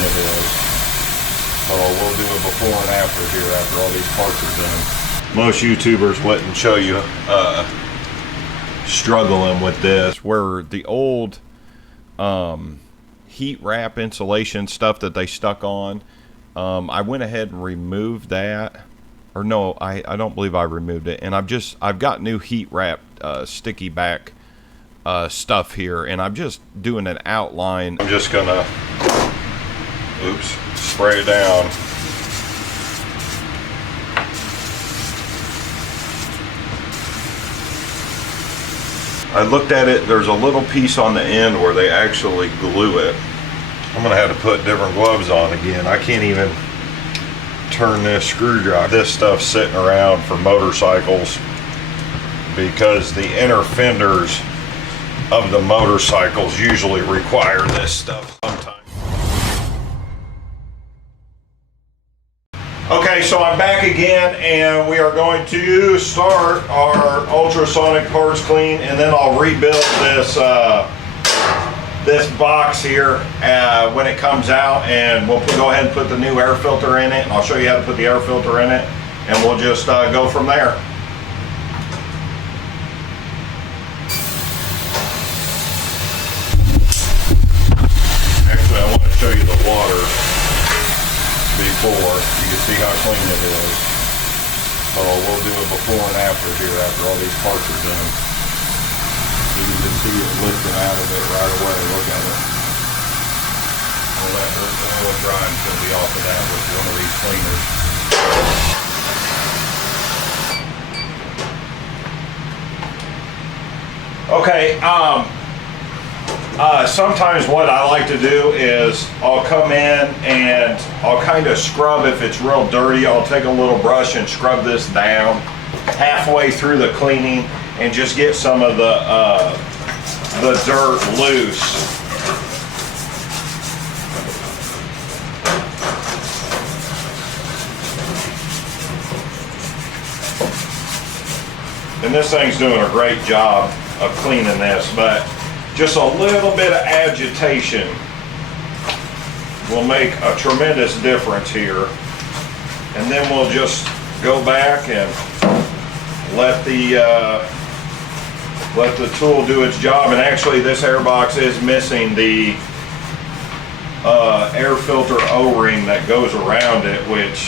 it is. So we'll do a before and after here after all these parts are done. Most YouTubers wouldn't show you struggling with this, where the old heat wrap insulation stuff that they stuck on, I went ahead and removed that. Or no, I don't believe I removed it. And I've got new heat wrap sticky back stuff here, and I'm just doing an outline. I'm just gonna spray it down. I looked at it, there's a little piece on the end where they actually glue it. I'm gonna have to put different gloves on again. I can't even turn this screwdriver. This stuff's sitting around for motorcycles because the inner fenders of the motorcycles usually require this stuff sometimes. Okay, so I'm back again, and we are going to start our ultrasonic parts clean, and then I'll rebuild this this box here when it comes out, and we'll go ahead and put the new air filter in it, and I'll show you how to put the air filter in it, and we'll just go from there. Actually, I want to show you the water before. You can see how clean it is. So we'll do a before and after here after all these parts are done. So you can see it lifting out of it right away. Look at it. All that dirt, oil, and grime is going to be off of that with one of these cleaners. Okay, sometimes what I like to do is I'll come in and I'll kind of scrub. If it's real dirty, I'll take a little brush and scrub this down halfway through the cleaning and just get some of the dirt loose. And this thing's doing a great job of cleaning this, but just a little bit of agitation will make a tremendous difference here. And then we'll just go back and let the tool do its job. And actually this air box is missing the air filter O-ring that goes around it, which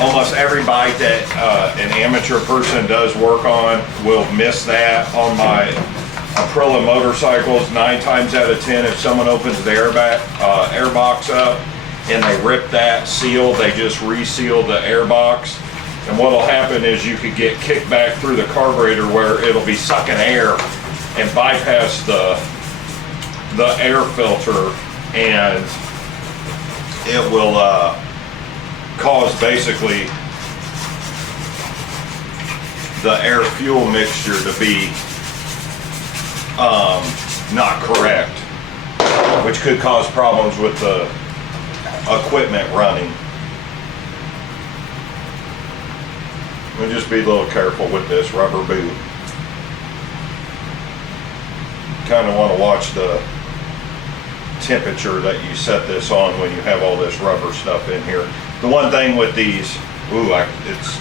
almost every bike that an amateur person does work on will miss that. On my Aprilia motorcycles, 9 times out of 10, if someone opens the air box up and they rip that seal, they just reseal the air box. And what'll happen is you could get kicked back through the carburetor where it'll be sucking air and bypass the air filter, and it will cause basically the air fuel mixture to be not correct, which could cause problems with the equipment running. We'll just be a little careful with this rubber boot. Kind of want to watch the temperature that you set this on when you have all this rubber stuff in here. The one thing with these, it's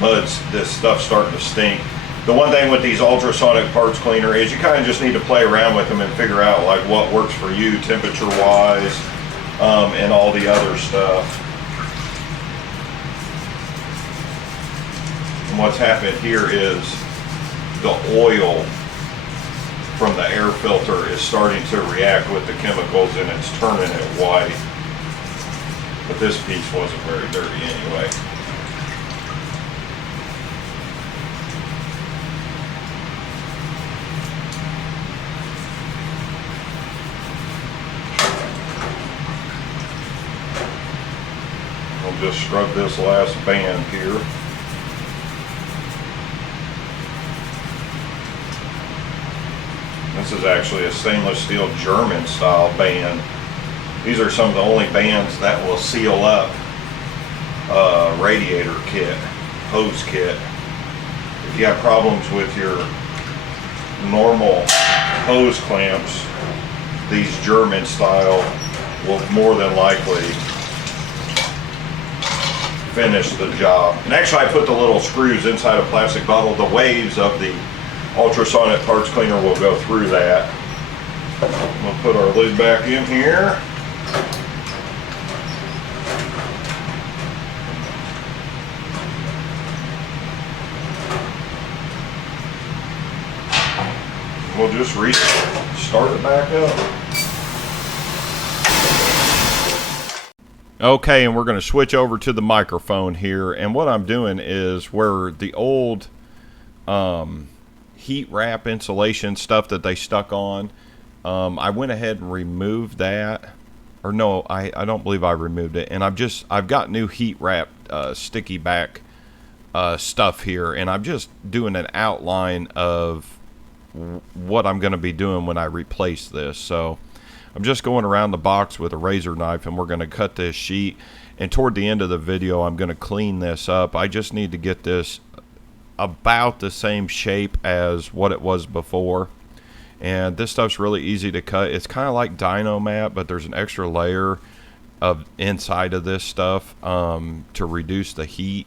mud's, this stuff's starting to stink. The one thing with these ultrasonic parts cleaner is you kind of just need to play around with them and figure out like what works for you temperature wise, and all the other stuff. And what's happened here is the oil from the air filter is starting to react with the chemicals, and it's turning it white. But this piece wasn't very dirty anyway. I'll just scrub this last band here. This is actually a stainless steel German style band. These are some of the only bands that will seal up radiator kit, hose kit. If you have problems with your normal hose clamps, these German style will more than likely finish the job. And actually I put the little screws inside a plastic bottle. The waves of the ultrasonic parts cleaner will go through that. We'll put our lid back in here. We'll just restart it back up. Okay, and we're going to switch over to the microphone here. And what I'm doing is where the old heat wrap insulation stuff that they stuck on, I went ahead and removed that. Or no, I don't believe I removed it. And I've got new heat wrap sticky back stuff here. And I'm just doing an outline of what I'm going to be doing when I replace this. So I'm just going around the box with a razor knife, and we're going to cut this sheet. And toward the end of the video, I'm going to clean this up. I just need to get this about the same shape as what it was before. And this stuff's really easy to cut. It's kind of like Dyno Mat, but there's an extra layer of inside of this stuff to reduce the heat.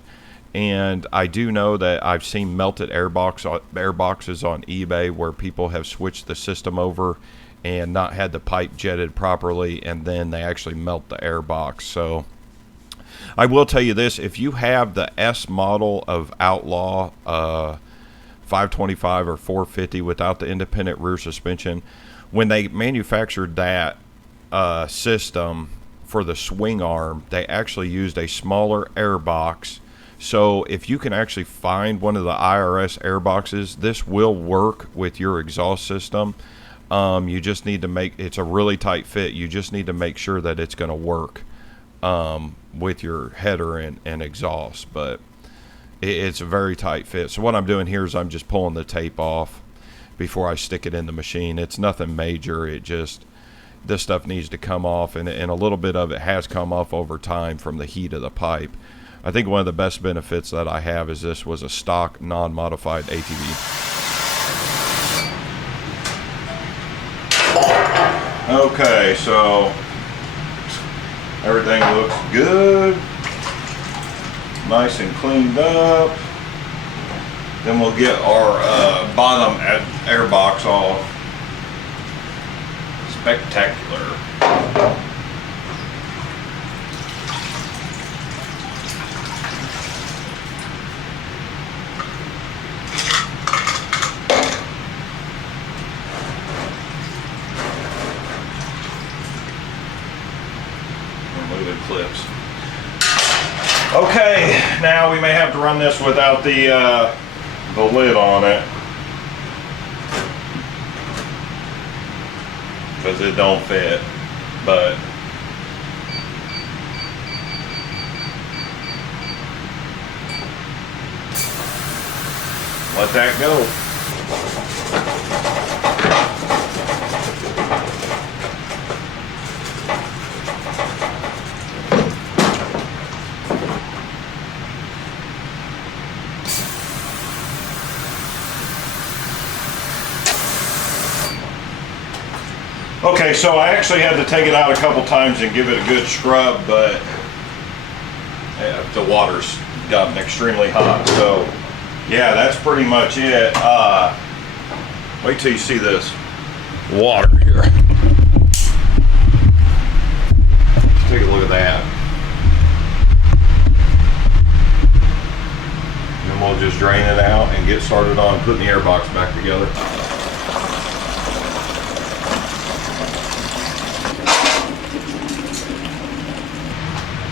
And I do know that I've seen melted air boxes on eBay where people have switched the system over and not had the pipe jetted properly, and then they actually melt the air box. So I will tell you this, if you have the S model of Outlaw 525 or 450 without the independent rear suspension, when they manufactured that system for the swing arm, they actually used a smaller air box. So if you can actually find one of the IRS air boxes, this will work with your exhaust system. You just need to make, it's a really tight fit. You just need to make sure that it's going to work with your header and exhaust. But it's a very tight fit. So what I'm doing here is I'm just pulling the tape off before I stick it in the machine. It's nothing major. It just, this stuff needs to come off, and a little bit of it has come off over time from the heat of the pipe. I think one of the best benefits that I have is this was a stock non-modified ATV. Okay, so everything looks good, nice and cleaned up. Then we'll get our bottom air box all spectacular. Clips. Okay, now we may have to run this without the lid on it because it don't fit, but let that go. Okay, so I actually had to take it out a couple times and give it a good scrub, but the water's gotten extremely hot. So yeah, that's pretty much it. Wait till you see this water here. Let's take a look at that. And then we'll just drain it out and get started on putting the air box back together.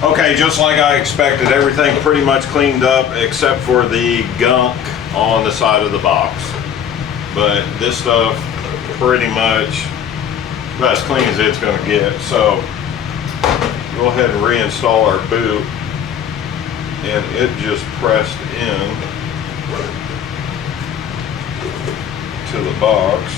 Okay, just like I expected, everything pretty much cleaned up except for the gunk on the side of the box. But this stuff pretty much about as clean as it's going to get. So go ahead and reinstall our boot, and it just pressed in to the box.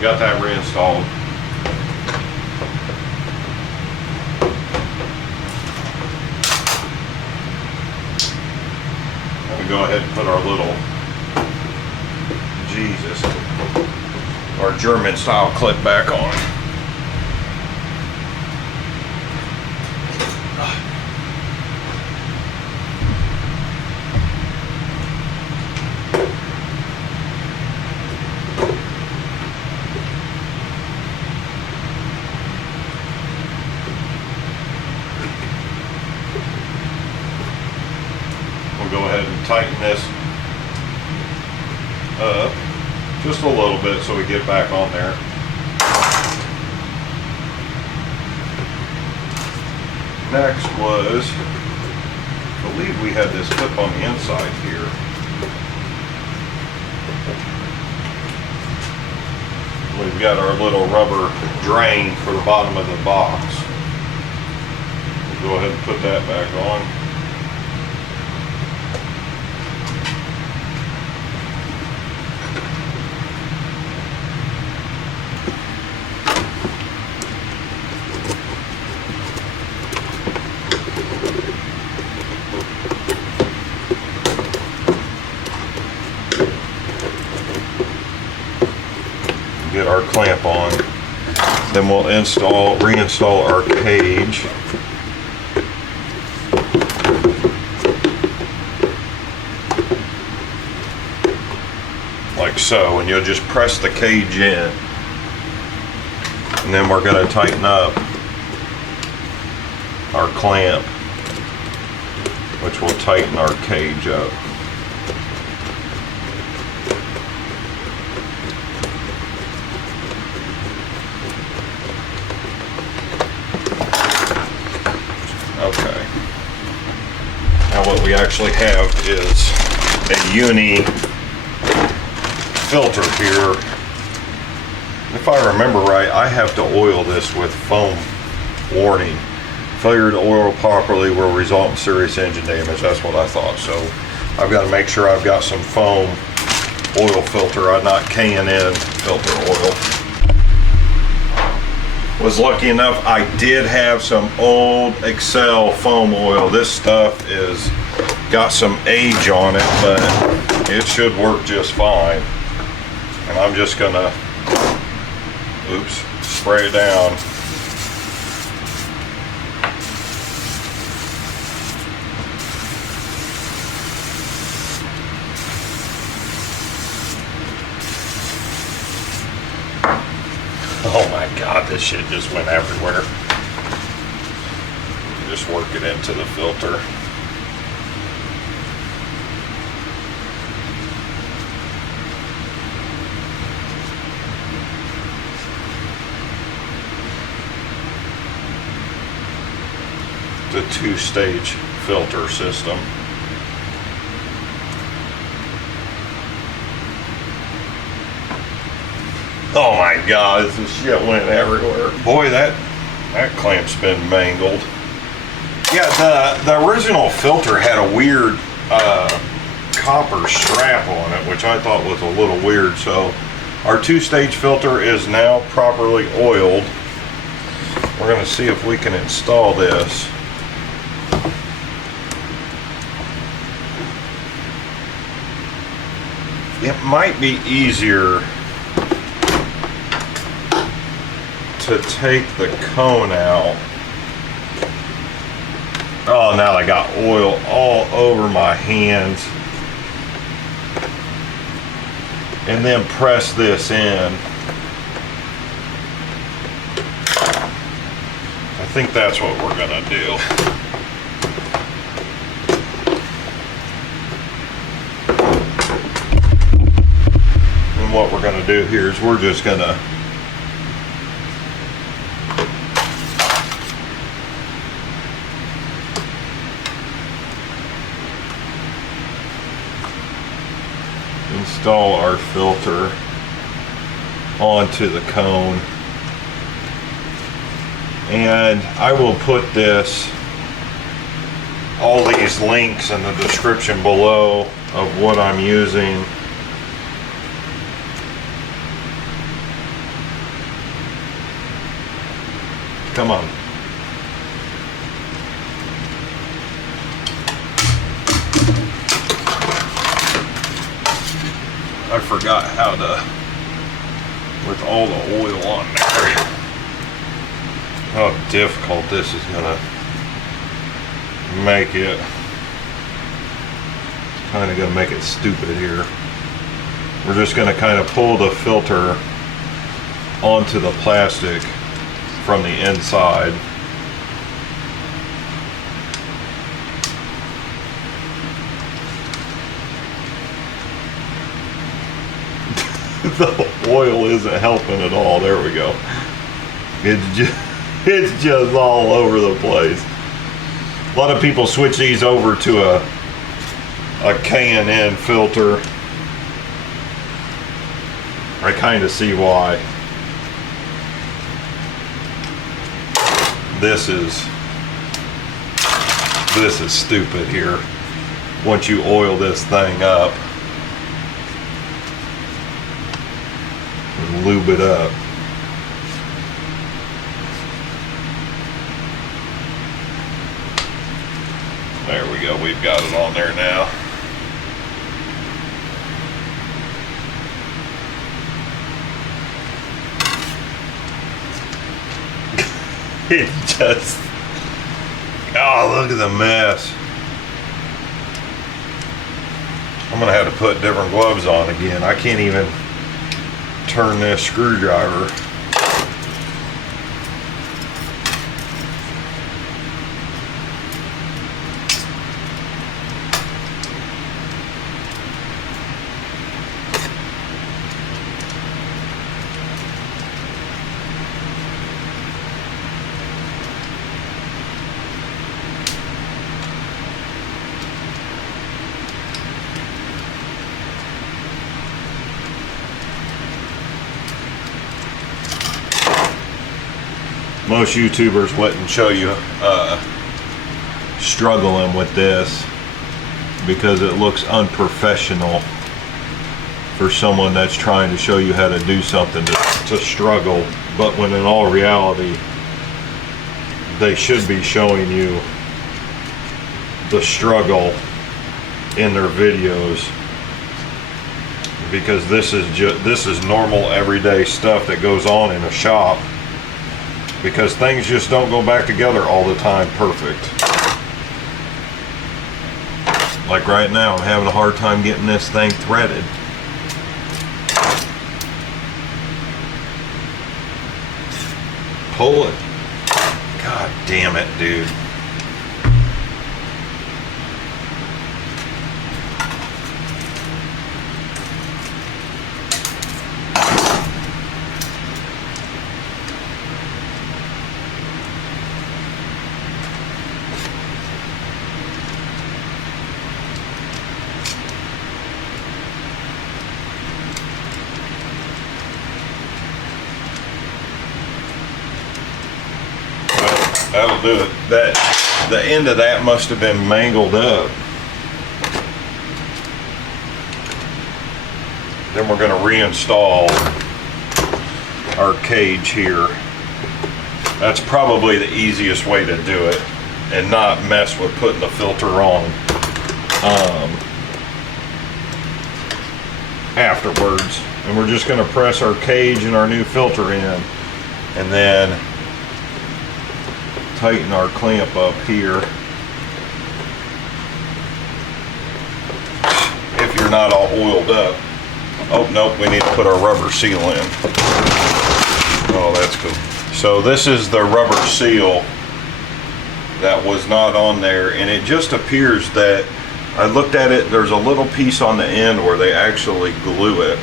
we got that reinstalled. We go ahead and put our little, Jesus, our German style clip back on. Go ahead and tighten this up just a little bit so we get back on there. Next was, I believe we had this clip on the inside here. We've got our little rubber drain for the bottom of the box. We'll go ahead and put that back on. Get our clamp on, then we'll reinstall our cage. Like so, and you'll just press the cage in, and then we're going to tighten up our clamp, which will tighten our cage up. Okay. Now what we actually have is a Uni filter here. If I remember right, I have to oil this with foam warning. Failure to oil properly will result in serious engine damage. That's what I thought. So I've got to make sure I've got some foam oil filter, not K&N filter oil. Was lucky enough, I did have some old Excel foam oil. This stuff is got some age on it, but it should work just fine. And I'm just gonna, spray it down. Oh my God, this shit just went everywhere. Just work it into the filter. The two-stage filter system. Oh my God, this shit went everywhere. Boy, that clamp's been mangled. Yeah, the original filter had a weird copper strap on it, which I thought was a little weird. So our two-stage filter is now properly oiled. We're gonna see if we can install this. It might be easier to take the cone out. Oh, now I got oil all over my hands. And then press this in. I think that's what we're gonna do. And what we're gonna do here is we're just gonna install our filter onto the cone, and I will put all these links in the description below of what I'm using. come on. I forgot how to, with all the oil on there, how difficult this is gonna make it. Kind of gonna make it stupid here. We're just gonna kind of pull the filter onto the plastic from the inside. The oil isn't helping at all. There we go. It's just all over the place. A lot of people switch these over to a K&N filter. I kind of see why. This is stupid here. Once you oil this thing up and lube it up. There we go, we've got it on there now. It just, oh, look at the mess. I'm gonna have to put different gloves on again. I can't even turn this screwdriver. Most YouTubers wouldn't show you struggling with this because it looks unprofessional for someone that's trying to show you how to do something to struggle, but when in all reality they should be showing you the struggle in their videos, because this is normal everyday stuff that goes on in a shop, because things just don't go back together all the time perfect. Like right now, I'm having a hard time getting this thing threaded. Pull it. God damn it, dude. That'll do it. The end of that must have been mangled up. Then we're going to reinstall our cage here. That's probably the easiest way to do it and not mess with putting the filter on afterwards. And we're just going to press our cage and our new filter in, and then tighten our clamp up here. If you're not all oiled up. Oh, nope, we need to put our rubber seal in. Oh, that's cool. So this is the rubber seal that was not on there, and it just appears that, I looked at it, there's a little piece on the end where they actually glue it.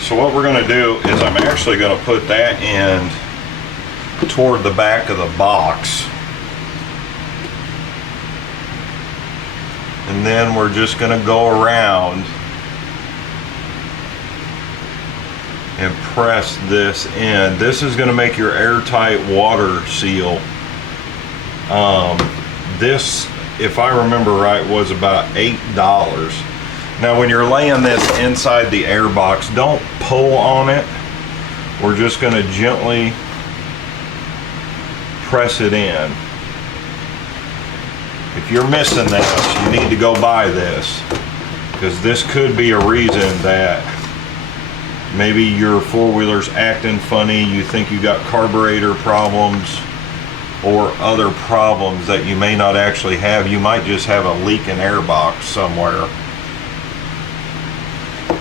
So what we're gonna do is I'm actually gonna put that in toward the back of the box, and then we're just going to go around and press this in. This is going to make your airtight water seal. This, if I remember right, was about $8. Now when you're laying this inside the air box, don't pull on it. We're just going to gently press it in. If you're missing this, you need to go buy this, because this could be a reason that maybe your four-wheeler's acting funny, you think you got carburetor problems or other problems that you may not actually have. You might just have a leaking air box somewhere.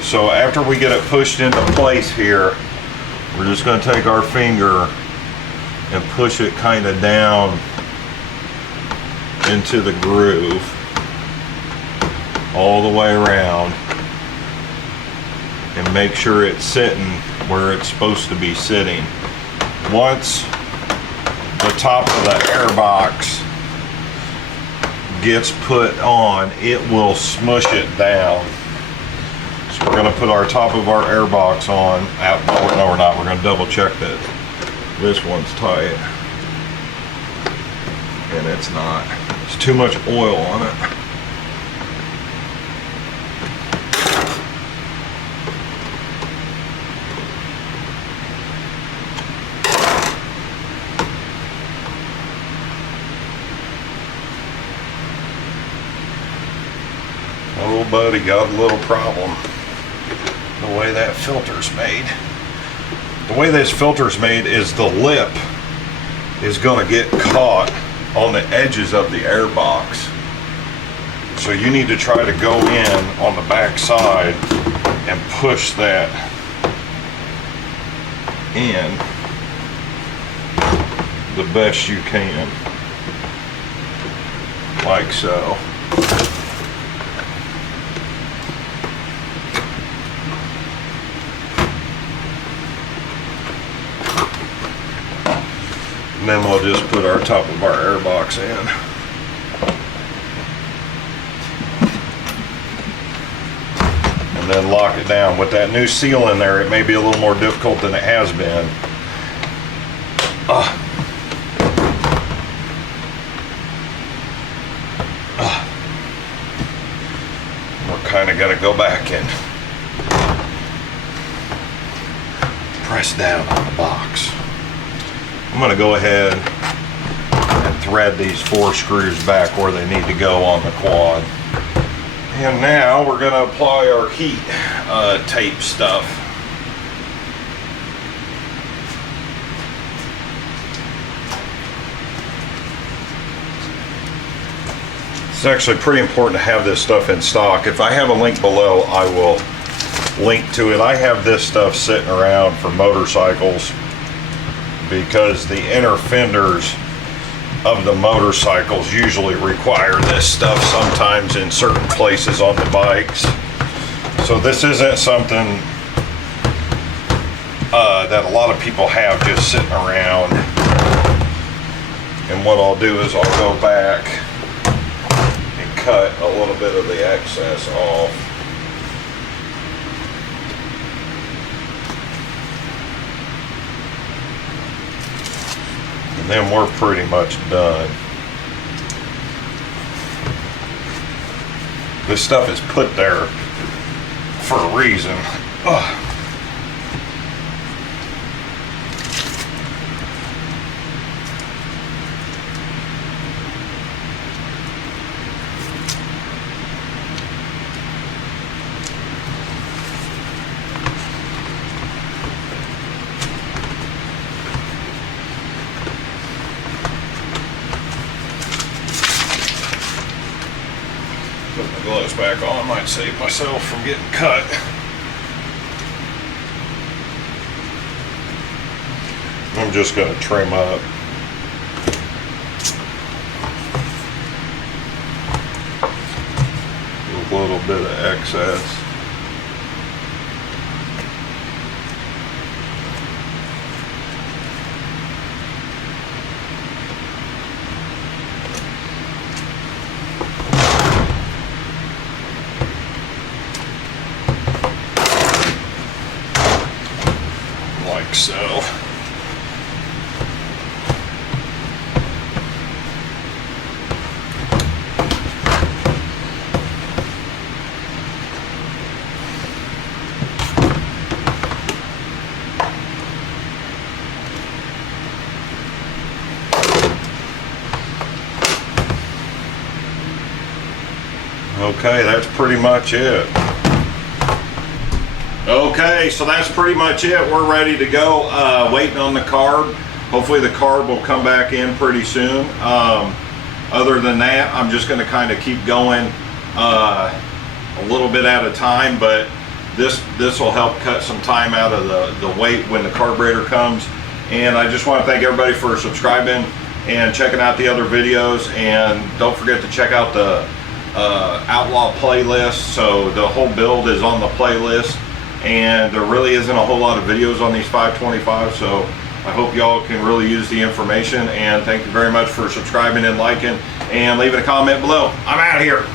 So after we get it pushed into place here, we're just going to take our finger and push it kind of down into the groove all the way around and make sure it's sitting where it's supposed to be sitting. Once the top of the air box gets put on, it will smush it down. So we're going to put our top of our air box on. No, we're not. We're going to double check that this one's tight. And it's not. There's too much oil on it. Oh, buddy, got a little problem. The way that filter's made. The way this filter's made is the lip is going to get caught on the edges of the air box. So you need to try to go in on the back side and push that in the best you can, like so. And then we'll just put our top of our air box in. And then lock it down. With that new seal in there, it may be a little more difficult than it has been. We're kind of going to go back and press down on the box. I'm going to go ahead and thread these 4 screws back where they need to go on the quad. And now we're going to apply our heat tape stuff. It's actually pretty important to have this stuff in stock. If I have a link below, I will link to it. I have this stuff sitting around for motorcycles, because the inner fenders of the motorcycles usually require this stuff sometimes in certain places on the bikes. So this isn't something that a lot of people have just sitting around. And what I'll do is I'll go back and cut a little bit of the excess off. And then we're pretty much done. This stuff is put there for a reason. Ugh. Put my gloves back on, might save myself from getting cut. I'm just going to trim up. A little bit of excess. Like so. Okay, that's pretty much it. Okay, so that's pretty much it. We're ready to go. Waiting on the carb. Hopefully the carb will come back in pretty soon. Other than that, I'm just going to kind of keep going a little bit at a time, but this will help cut some time out of the wait when the carburetor comes. And I just want to thank everybody for subscribing and checking out the other videos, and don't forget to check out the Outlaw playlist. So the whole build is on the playlist, and there really isn't a whole lot of videos on these 525, so I hope y'all can really use the information. And thank you very much for subscribing and liking and leaving a comment below. I'm out of here.